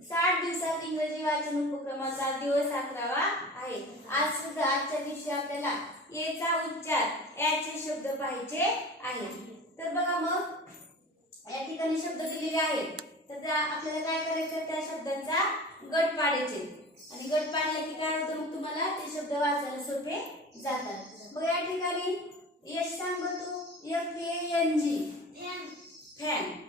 साठ दिवसात इंग्रजी वाचन उपक्रमाचा दिवस अकरावा आहे. आज सुद्धा आजच्या दिवशी आपल्याला येचा उच्चार याचे शब्द पाहिजे आहे तर बघा मग या ठिकाणी शब्द दिलेले आहेत. तर त्या आपल्याला काय करायचं त्या शब्दांचा गट पाडायचे. आणि गट पाडला की काय होतं मग तुम्हाला? ते शब्द वाचायला सोपे जातात. मग या ठिकाणी यश सांगतो. F N G. Fan. Fan.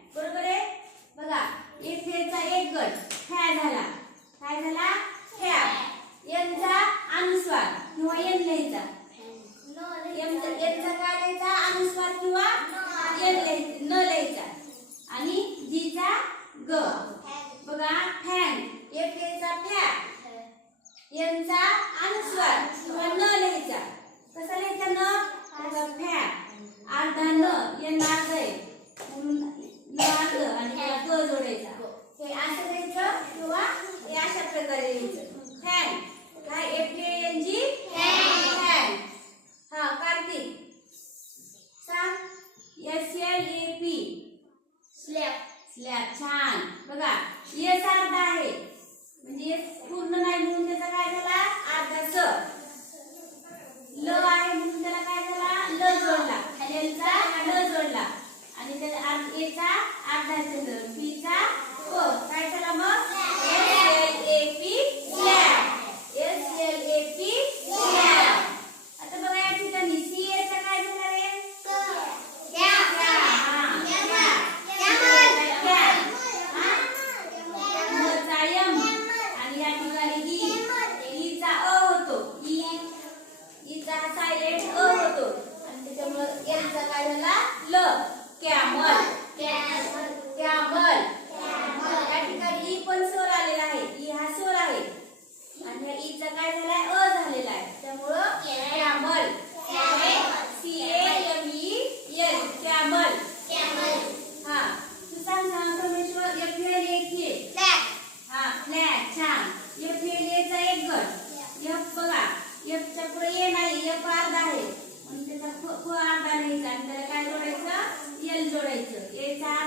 आणि त्याचा आठ एचा आठ दहा पीचा फोर काय झाला मग?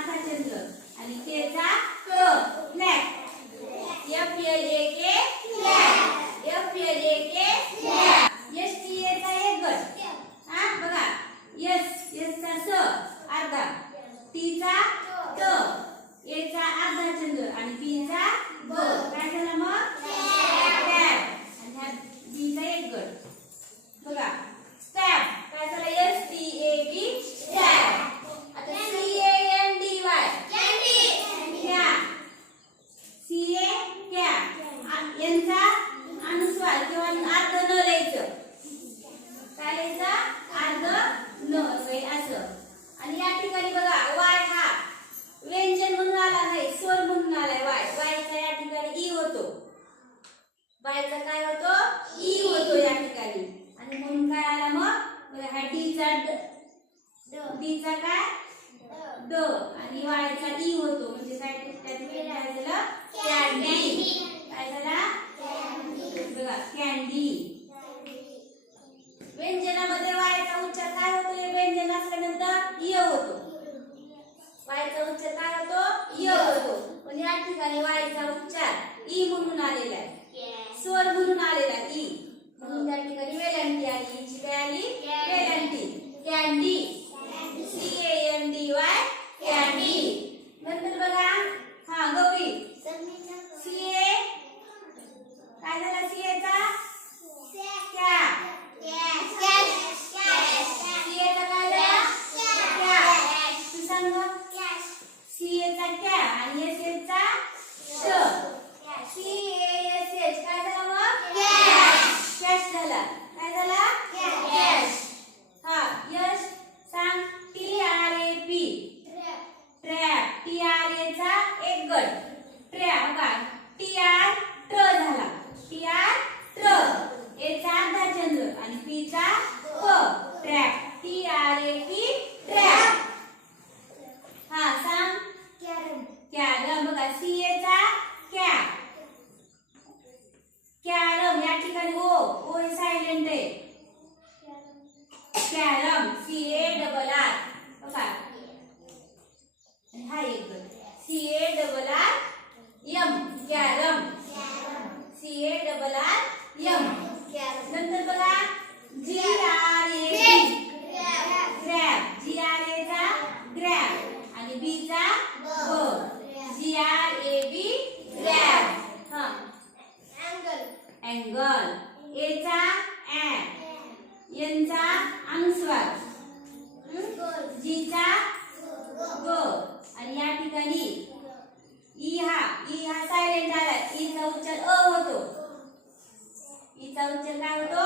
hydrogen टीचा काय? द. आणि वायचा ई होतो. म्हणजे काय झालं काय झाला? बघा कॅन्डी. व्यंजनामध्ये वायचा उच्चार काय होतो? व्यंजन असल्यानंतर य होतो. वायचा उच्चार काय होतो? य होतो. पण या ठिकाणी वायचा उच्चार ई म्हणून आलेला आहे. स्वर म्हणून आलेला ई. ఏంటంటే carrom C A double R बघा. हा एक C A double R M carrom. C A double R M नंतर बघा. G R A grab G R A चा ग्रॅब आणि बी चा ब G R A B grab हा. अँगल अँगल ए चा ॲ यांचा अनुस्वार. जीचा ग. आणि या ठिकाणी ई हा ई हा सायलेंट आला ईचा उच्चार अ होतो. ईचा उच्चार काय होतो?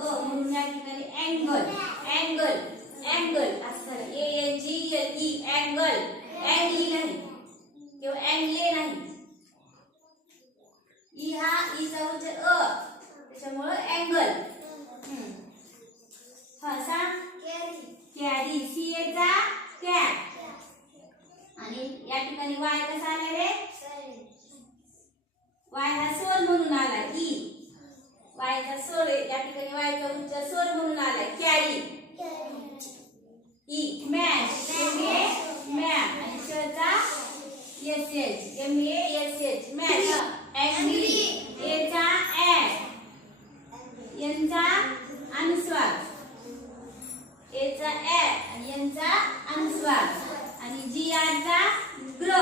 अ. म्हणून या ठिकाणी अँगल अँगल अँगल असं A N G L E angle अँगली नाही. किंवा अँगले नाही. ई हा ईचा उच्चार अ. त्याच्यामुळं अँगल हसा कॅरी सी एचा कॅ आणि या ठिकाणी वाय कसा आला रे? वाय हा स्वर म्हणून आला ई e. वायचा स्वर या ठिकाणी वायचा उच्च स्वर म्हणून आला carry E mash M A ma'am आणि S H M S H mash angry त्यांचा अनुस्वार. आणि जी आरचा ग्र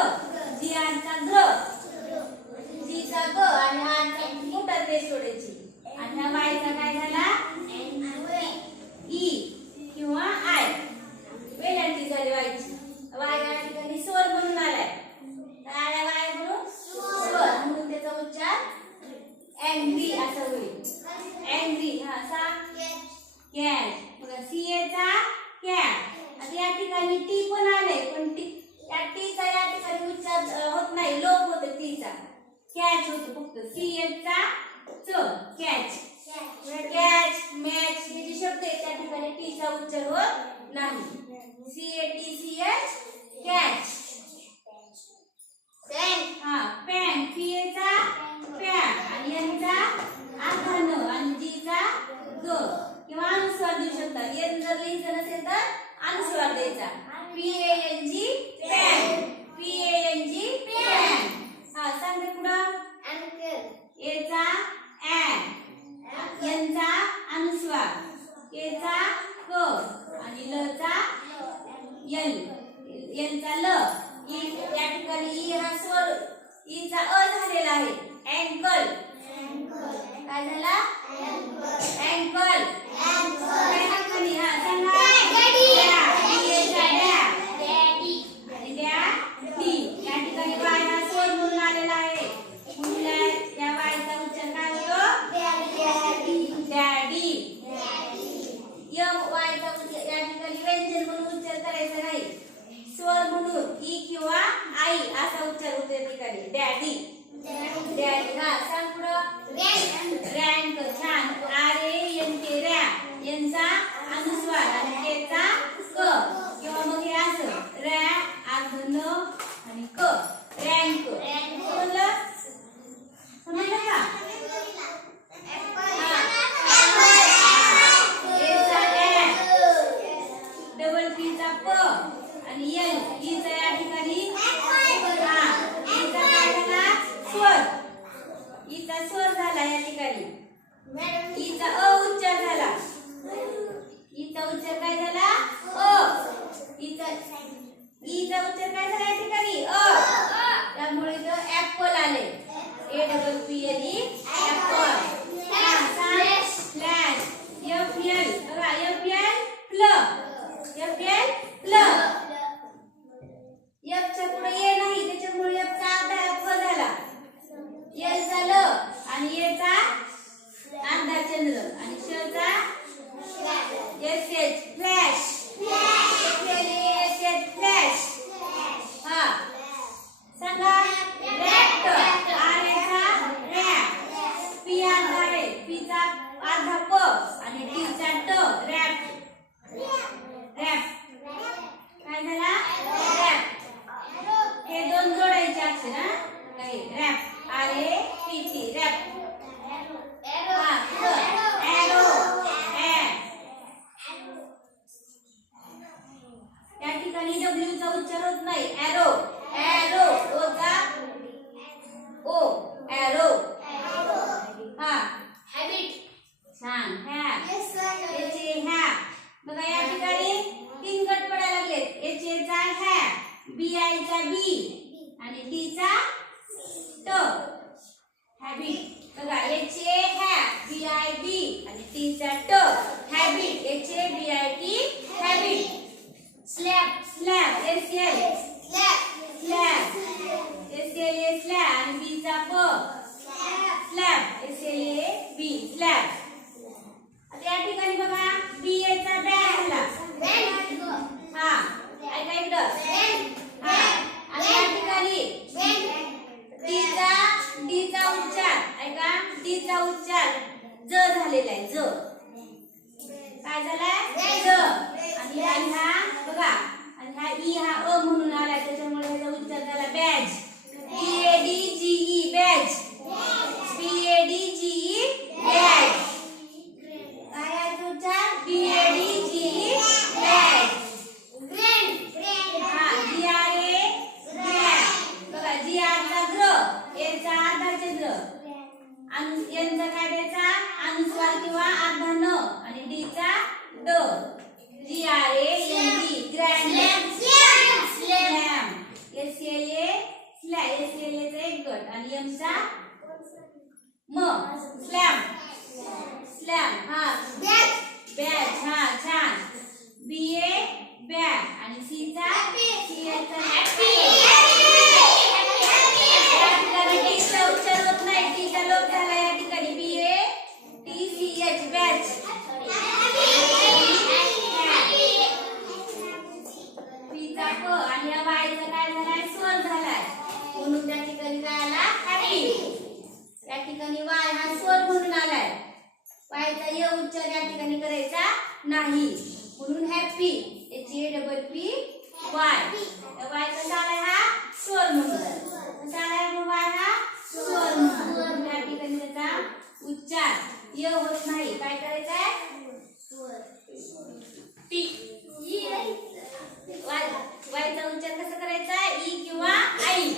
जी आरचा ग्र जीचा ग आणि आरचा मोठा ते सोडायची. आणि हा वायचा काय झाला? ई किंवा आय. वेलांटी झाली वायची वाय सी एचा च कॅच कॅच मॅच हे जे शब्द आहेत त्या ठिकाणी टीचा उच्चार होत नाही. C A T C H L एलचा ल. ई या ठिकाणी ई हा स्वर e ईचा अ झालेला आहे. अँकल काय झाला? अँकल अँकल छान हॅप याचे बघा या ठिकाणी तीन गट पडायला लागलेत. याचे चा ह्या. बी आय चा बी. आणि टी चा ट. हॅबिट बघा ए हॅप बी आय बी आणि टी चा ट. Habit H A B I T habit slab slab S L slab slab S L A slab आणि बी चा प. Slab S L A B म स्लॅम स्लॅम हा बॅग हा छान बी ए बॅग आणि सी चा सी चा हॅपी ठिकाणी वाय हा स्वर म्हणून आलाय. वायचा य उच्चार या ठिकाणी करायचा नाही. म्हणून हॅपी याची डबल पी वाय वाय कसा आलाय हा? स्वर म्हणून. कसा आलाय मग वाय हा? स्वर म्हणून. या ठिकाणी त्याचा उच्चार य होत नाही. काय करायचं आहे टी वाय वायचा उच्चार कसा करायचा? ई किंवा आई.